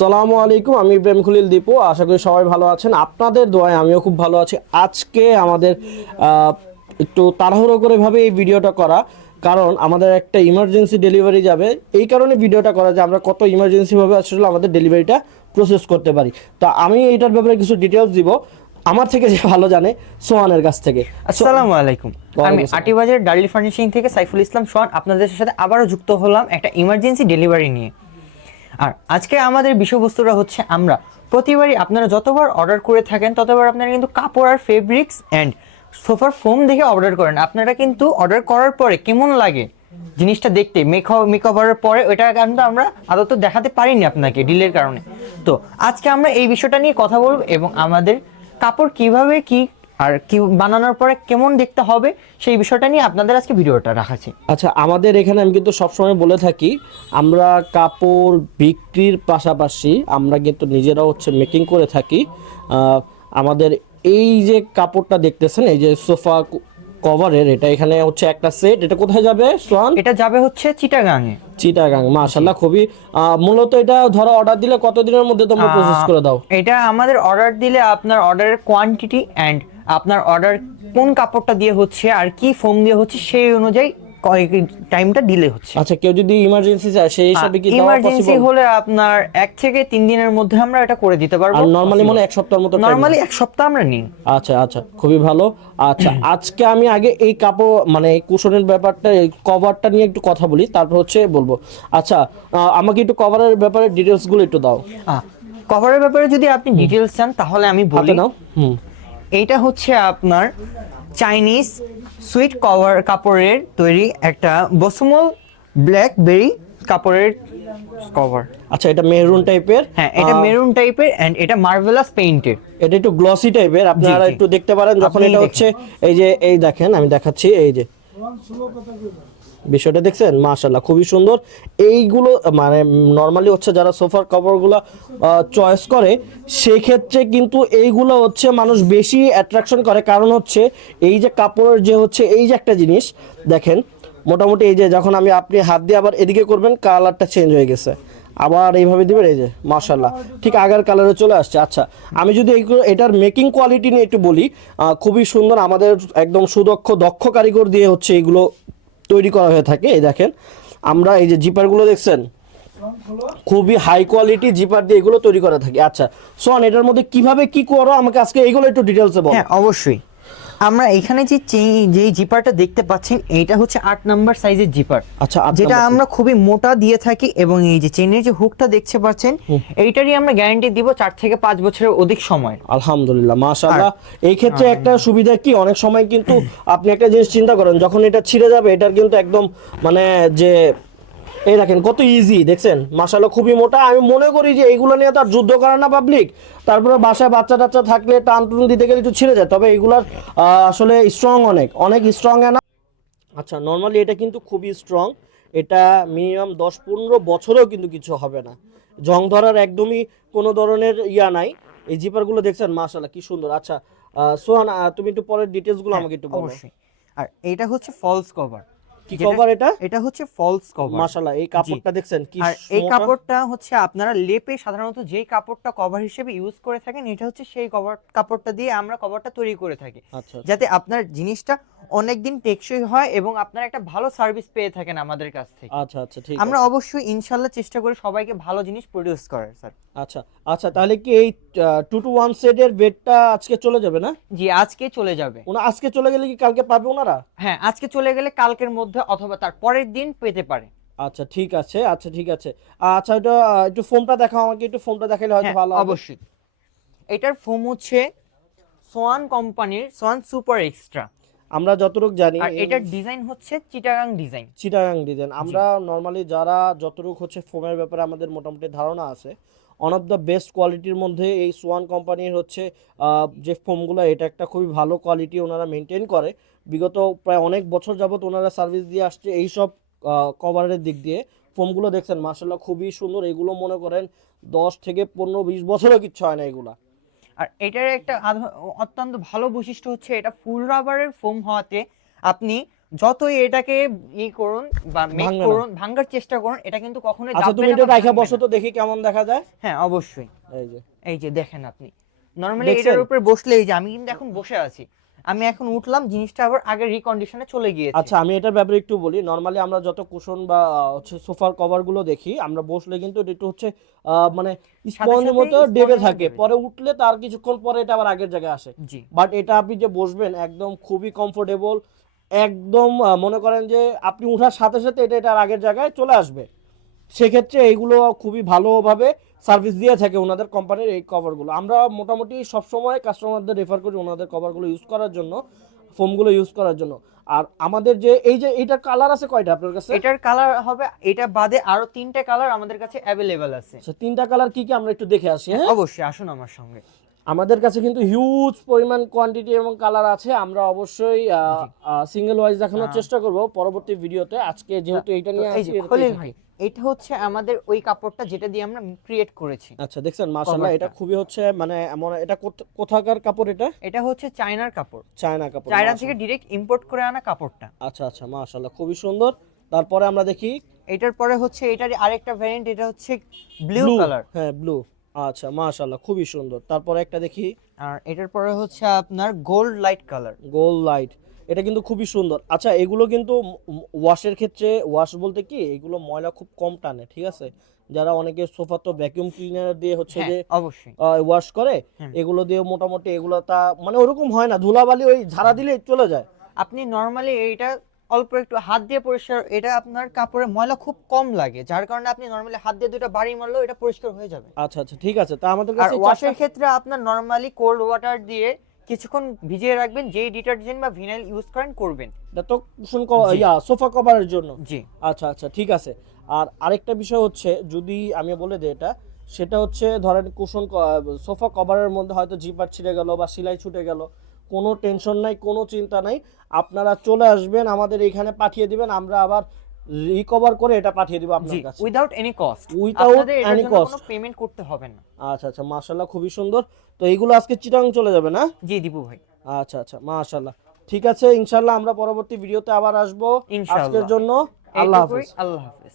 আসসালামু আলাইকুম আমি ইব্রাহিম খুলিল দীপু আশা করি সবাই ভালো আছেন। আপনাদের দোয়ায় আমিও খুব ভালো আছি। আজকে আমাদের একটু তাড়াহুড়ো করে ভাবে এই ভিডিওটা করা কারণ আমাদের একটা ইমার্জেন্সি ডেলিভারি যাবে। এই কারণে ভিডিওটা করা যে আমরা কত ইমার্জেন্সি ভাবে আসলে আমাদের ডেলিভারিটা প্রসেস করতে পারি। তো আমি এটার ব্যাপারে কিছু ডিটেলস দিব। আমার থেকে যে ভালো জানে সোহানের কাছ থেকে। আসসালামু আলাইকুম। আমি। আটিবাজার ডালি ফার্নিশিং থেকে সাইফুল ইসলাম সোহান আপনাদের সাথে আবারও যুক্ত হলাম একটা ইমার্জেন্সি ডেলিভারি নিয়ে। আর আজকে আমাদের বিষয়বস্তুটা হচ্ছে আমরা। প্রতিবারই আপনারা যতবার অর্ডার করে থাকেন, ততবার আপনারা কিন্তু কাপড় আর ফেব্রিক্স অ্যান্ড সোফার ফোম দেখে অর্ডার করেন। আপনারা কিন্তু অর্ডার করার পরে কেমন লাগে জিনিসটা দেখতে? মেক মেকওভারের পরে ওইটা কিন্তু আমরা আদত দেখাতে পারিনি আপনাকে ডিলের কারণে। তো আজকে আমরা এই বিষয়টা নিয়ে কথা বলব এবং আমাদের কাপড় কীভাবে কি আর কি বানানোর পরে কেমন দেখতে হবে সেই বিষয়টা নিয়ে আপনাদের আজকে ভিডিওটা রাখাছি আচ্ছা আমাদের এখানে আমি কিন্তু সবসময় বলে থাকি, আমরা কাপড় বিক্রির পাশাপাশি আমরা কিন্তু নিজেরাও হচ্ছে মেকিং করে থাকি। আমাদের এই যে কাপড়টা দেখতেছেন, এই যে সোফা কভারের এটা এখানে হচ্ছে একটা সেট এটা কোথায় যাবে সোহান? এটা যাবে হচ্ছে চিটাগাং এ চিটাগাং মাশাআল্লাহ খুবই মূলত এটা ধরো অর্ডার দিলে কতদিনের মধ্যে তোমরা প্রসেস করে দাও? এটা আমাদের অর্ডার দিলে আপনার অর্ডারের কোয়ান্টিটি অ্যান্ড আপনার অর্ডার কোন কাপড়টা দিয়ে হচ্ছে আর কি ফোম দিয়ে হচ্ছে সেই অনুযায়ী টাইমটা দিলে হচ্ছে। আচ্ছা কেউ যদি ইমার্জেন্সি চায় সেই হিসাবে কি ইমার্জেন্সি হলে আপনার এক থেকে তিন দিনের মধ্যে আমরা এটা করে দিতে পারব। আর নরমালি মনে এক সপ্তাহের মতো নর্মালি এক সপ্তাহ আমরা নিই। আচ্ছা আচ্ছা খুবই ভালো। আচ্ছা আজকে আমি আগে এই কাপড় মানে এই কুশনের ব্যাপারটা এই কভারটা নিয়ে একটু কথা বলি তারপর হচ্ছে বলব। আচ্ছা আমাকে একটু কভারের ব্যাপারে ডিটেলসগুলো একটু দাও। কভারের ব্যাপারে যদি আপনি ডিটেলস চান তাহলে আমি বলি। নাও। হুম। এইটা হচ্ছে আপনার চাইনিজ সুইট কভার কাপড়ের তৈরি একটা বসুমল ব্ল্যাকবেরি কাপড়ের কভার। আচ্ছা এটা মেরুন টাইপের? হ্যাঁ এটা মেরুন টাইপের এন্ড এটা মার্ভেলাস পেইন্টের এটা একটু গ্লসি টাইপের আপনারা একটু দেখতে পারেন যখন এটা হচ্ছে এই যে এই দেখেন আমি দেখাচ্ছি এই যে। বিষয়টা দেখছেন? মাশাল্লাহ খুবই সুন্দর। এইগুলো মানে নর্মালি হচ্ছে যারা সোফার কভারগুলো চয়েস করে সেই ক্ষেত্রে কিন্তু এইগুলো হচ্ছে মানুষ বেশি অ্যাট্রাকশন করে। কারণ হচ্ছে, এই যে কাপড়ের যে হচ্ছে, এই যে একটা জিনিস, দেখেন, মোটামুটি এই যে যখন আমি, আপনি হাত দিয়ে আবার এদিকে করবেন, কালারটা চেঞ্জ হয়ে গেছে। আবার এইভাবে দিবেন, এই যে মাশাল্লাহ ঠিক আগের কালারে চলে আসছে। আচ্ছা আমি যদি এইগুলো এটার মেকিং কোয়ালিটি নিয়ে একটু বলি খুবই সুন্দর, আমাদের একদম সুদক্ষ, দক্ষ কারিগর দিয়ে হচ্ছে এগুলো তৈরি করা হয়ে থাকে, এই দেখেন। আমরা এই যে জিপারগুলো দেখছেন, খুবই হাই কোয়ালিটি জিপার দিয়ে এগুলো তৈরি করা থাকে। আচ্ছা সোহান, এটার মধ্যে কীভাবে কি করো? আমাকে আজকে এইগুলো একটু ডিটেলসে বল। হ্যাঁ অবশ্যই। আমরা এখানে যে যে জিপারটা দেখতে পাচ্ছেন এইটা হচ্ছে আট নাম্বার সাইজের জিপার। আচ্ছা যেটা আমরা খুবই মোটা দিয়ে থাকি এবং এই যে চেনের যে হুকটা দেখতে পাচ্ছেন এইটারই আমরা গ্যারান্টি দিব চার থেকে পাঁচ বছরের অধিক সময়। আলহামদুলিল্লাহ মাশাআল্লাহ। এই ক্ষেত্রে একটা সুবিধা কি অনেক সময় কিন্তু আপনি একটা জিনিস চিন্তা করেন যখন এটা ছিঁড়ে যাবে এটার কিন্তু একদম মানে যে এই দেখেন কত ইজি দেখছেন? মাশাআল্লাহ খুবই মোটা। আমি মনে করি যে এইগুলো নিয়ে তার যুদ্ধ করে না পাবলিক তারপরে বাসায় বাচ্চা টাচ্চা থাকলে টান টুন দিতে গেলে একটু ছিঁড়ে যায়। তবে এগুলার আসলে স্ট্রং অনেক। অনেক স্ট্রং না আচ্ছা নর্মালি এটা কিন্তু খুবই স্ট্রং এটা মিনিমাম দশ পনেরো বছরেও কিন্তু কিছু হবে না। জং ধরার একদমই কোনো ধরনের ইয়া নাই। এই জিপারগুলো দেখছেন? মাশাল্লাহ কি সুন্দর। আচ্ছা সোহান তুমি একটু পরের ডিটেলসগুলো আমাকে একটু বলো। আর এটা হচ্ছে ফলস কভার কি কভার এটা? এটা হচ্ছে ফলস কভার মাশাল্লাহ এই কাপড়টা দেখছেন কি আর এই কাপড়টা হচ্ছে আপনারা লেপে সাধারণত যেই কাপড়টা কভার হিসেবে ইউজ করে থাকেন এটা হচ্ছে সেই কভার কাপড়টা দিয়ে আমরা কভারটা তৈরি করে থাকি। আচ্ছা যাতে আপনার জিনিসটা অনেকদিন টেকসই হয় এবং আপনার একটা ভালো সার্ভিস পেয়ে থাকেন আমাদের কাছ থেকে। আচ্ছা আচ্ছা ঠিক আমরা অবশ্যই ইনশাল্লাহ চেষ্টা করি সবাইকে ভালো জিনিস প্রডিউস করার স্যার আচ্ছা আচ্ছা তাহলে কি এই টু টু ওয়ান সেটের বেডটা আজকে চলে যাবে না? জি আজকে চলে যাবে। ওনা আজকে চলে গেলে কি কালকে পাবে ওনারা? হ্যাঁ আজকে চলে গেলে কালকের মধ্যে অথবা তার পরের দিন পেতে পারে। আচ্ছা ঠিক আছে আচ্ছা ঠিক আছে। আচ্ছা এটা একটু ফোনটা দেখাও আমাকে একটু ফোনটা দেখাইলে হয়তো হ্যাঁ, ভালো অবশ্যই। এটার ফোম হচ্ছে সোয়ান কোম্পানির সোয়ান সুপার এক্সট্রা আমরা যতটুকু জানি আর এটার ডিজাইন হচ্ছে চিটাগাং ডিজাইন চিটাগাং ডিজাইন আমরা নর্মালি যারা যতটুকু হচ্ছে ফোমের ব্যাপারে আমাদের মোটামুটি ধারণা আছে ওয়ান অফ দ্য বেস্ট কোয়ালিটির মধ্যে এই সোয়ান কোম্পানির হচ্ছে যে ফোমগুলো, এটা একটা খুবই ভালো কোয়ালিটি ওনারা মেনটেন করে। বিগত প্রায় অনেক বছর যাবত ওনারা সার্ভিস দিয়ে আসছে এইসব কভারের দিক দিয়ে। ফোমগুলো দেখছেন মার্শাল্লাহ খুবই সুন্দর। এগুলো মনে করেন দশ থেকে পনেরো বিশ বছরও কিচ্ছু হয় না এগুলা। আর এটার একটা অত্যন্ত ভালো বৈশিষ্ট্য হচ্ছে এটা ফুল রাবারের ফোম হওয়াতে আপনি যতই এটাকে ই করুন বা মেক করুন ভাঙার চেষ্টা করুন এটা কিন্তু কখনোই আচ্ছা তুমি এটা রাখা বসো তো দেখি কেমন দেখা যায়। হ্যাঁ অবশ্যই। এই যে। এই যে দেখেন আপনি। নর্মালি? এটার উপরে বসলে এই যে আমি কিন্তু এখন বসে আছি। আমি এখন উঠলাম জিনিসটা আবার আগের রিকন্ডিশনে চলে গিয়েছে। আচ্ছা আমি এটার ব্যাপারে একটু বলি। নর্মালি আমরা যত কুশন বা হচ্ছে সোফার কভারগুলো দেখি আমরা বসলে কিন্তু এটা একটু হচ্ছে মানে স্পঞ্জের মতো ডেবে থাকে। পরে উঠলে তার কিছুক্ষণ পরে এটা আবার আগের জায়গায় আসে। জি। বাট এটা আপনি যে বসবেন একদম খুবই কমফোর্টেবল একদম মনে করেন যে আপনি উঠার সাথে সাথে এটা এটার আগের জায়গায় চলে আসবে। সেক্ষেত্রে এইগুলো খুবই ভালোভাবে সার্ভিস দিয়ে থাকে ওনাদের কোম্পানির এই কভারগুলো আমরা মোটামুটি সবসময় কাস্টমারদের রেফার করি ওনাদের কভারগুলো ইউজ করার জন্য ফোমগুলো ইউজ করার জন্য। আর আমাদের যে এই যে এইটার কালার আছে কয়টা আপনার কাছে? এটার কালার হবে এটা বাদে আরও তিনটে কালার আমাদের কাছে অ্যাভেলেবেল আছে। আচ্ছা তিনটা কালার কি কি আমরা একটু দেখে আসি হ্যাঁ? অবশ্যই আসুন আমার সঙ্গে। আমাদের কাছে কিন্তু হিউজ পরিমাণ কোয়ান্টিটি এবং কালার আছে। আমরা অবশ্যই সিঙ্গেল ওয়াইজ দেখানোর চেষ্টা করব পরবর্তী ভিডিওতে আজকে যেহেতু এটা নিয়ে আসছি, খলিল ভাই এটা হচ্ছে আমাদের ওই কাপড়টা যেটা দিয়ে আমরা ক্রিয়েট করেছি। আচ্ছা দেখছেন মাশাআল্লাহ এটা খুবই হচ্ছে মানে এমন এটা কোথ- কোথাকার কাপড় এটা? এটা হচ্ছে চায়নার কাপড়। চায়না কাপড় চায়না থেকে ডিরেক্ট ইম্পোর্ট করে আনা কাপড়টা। আচ্ছা আচ্ছা মাশাআল্লাহ খুবই সুন্দর। তারপরে আমরা দেখি এটার পরে হচ্ছে এটার আরেকটা ভ্যারিয়েন্ট এটা হচ্ছে ব্লু কালার হ্যাঁ ব্লু আচ্ছা মাশাআল্লাহ খুবই সুন্দর। তারপরে একটা দেখি। আর এটার পরে হচ্ছে আপনার gold light colour gold light এটা কিন্তু খুবই সুন্দর। আচ্ছা এগুলো কিন্তু ওয়াশের ক্ষেত্রে ওয়াশ বলতে কি? এগুলো ময়লা খুব কম টানে ঠিক আছে? যারা অনেকে সোফা তো ভ্যাকুয়াম ক্লিনার দিয়ে হচ্ছে হ্যাঁ যে অবশ্যই। ওয়াশ করে এগুলো দিয়ে মোটামুটি এগুলো তা মানে ওরকম হয় না। ধুলাবালি ওই ঝাড়া দিলে চলে যায়। আপনি নর্মালি এইটা অল্প একটু হাত দিয়ে পরিষ্কার এটা আপনার কাপড়ে ময়লা খুব কম লাগে যার কারণে আপনি নর্মালি হাত দিয়ে দুটো বাড়ি মারলেও এটা পরিষ্কার হয়ে যাবে। আচ্ছা আচ্ছা ঠিক আছে তা আমাদের আর কাছে ওয়াশের ক্ষেত্রে আপনার নর্মালি কোল্ড ওয়াটার দিয়ে কিছুক্ষণ ভিজিয়ে রাখবেন যেই ডিটারজেন্ট বা ভিনাইল ইউজ করেন করবেন। এটা তো কুশন ইয়া সোফা কভারের জন্য? জি। আচ্ছা আচ্ছা ঠিক আছে। আর আরেকটা বিষয় হচ্ছে যদি আমি বলে দিই এটা সেটা হচ্ছে ধরেন কুশন সোফা কভারের মধ্যে হয়তো জিপার ছিঁড়ে গেল বা সেলাই ছুটে গেল কোনো টেনশন নাই কোনো চিন্তা নাই। আপনারা চলে আসবেন আমাদের এখানে পাঠিয়ে দিবেন আমরা আবার রিকভার করে এটা পাঠিয়ে দিব আপনার কাছে। উইদাউট এনি কস্ট any জন্য cost. কোনো পেমেন্ট করতে হবে না। আচ্ছা আচ্ছা মাশাল্লাহ খুবই সুন্দর। তো এইগুলো আজকে চিটাং চলে যাবে না? জি দীপু ভাই। আচ্ছা আচ্ছা মাশাল্লাহ ঠিক আছে ইনশাল্লাহ আমরা পরবর্তী ভিডিওতে আবার আসব। ইনশাআল্লাহ। আজকের জন্য আল্লাহ হাফেজ। আল্লাহ হাফেজ।